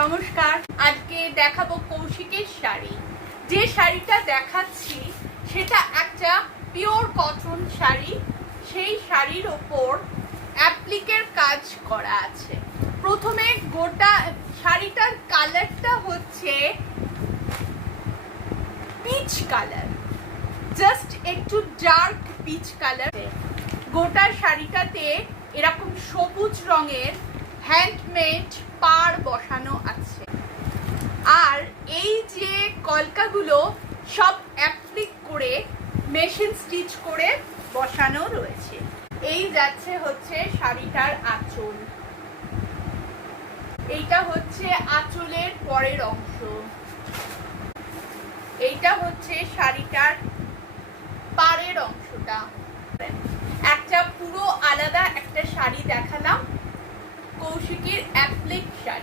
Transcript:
নমস্কার, আজকে দেখাবো কৌশিকের শাড়ি। যে শাড়িটা দেখাচ্ছি সেটা একটা পিওর কটন শাড়ি। সেই শাড়ির ওপর অ্যাপ্লিকের কাজ করা আছে। প্রথমে গোটা শাড়িটার কালারটা হচ্ছে পিচ কালার, জাস্ট একটু ডার্ক পিচ কালার। গোটা শাড়িটাতে এরকম সবুজ রঙের হ্যান্ডমেড পাড় বসানো আছে। আর এই যে কলকাগুলো সব অ্যাপ্লিক করে মেশিন স্টিচ করে বসানো রয়েছে। এই যাচ্ছে হচ্ছে শাড়িটার আঁচল। এইটা হচ্ছে আঁচলের পরের অংশ। এইটা হচ্ছে শাড়িটার পাড়ের অংশটা। একটা পুরো আলাদা একটা শাড়ি দেখালাম, কৌশিকের অ্যাপ্লিক শাড়ি।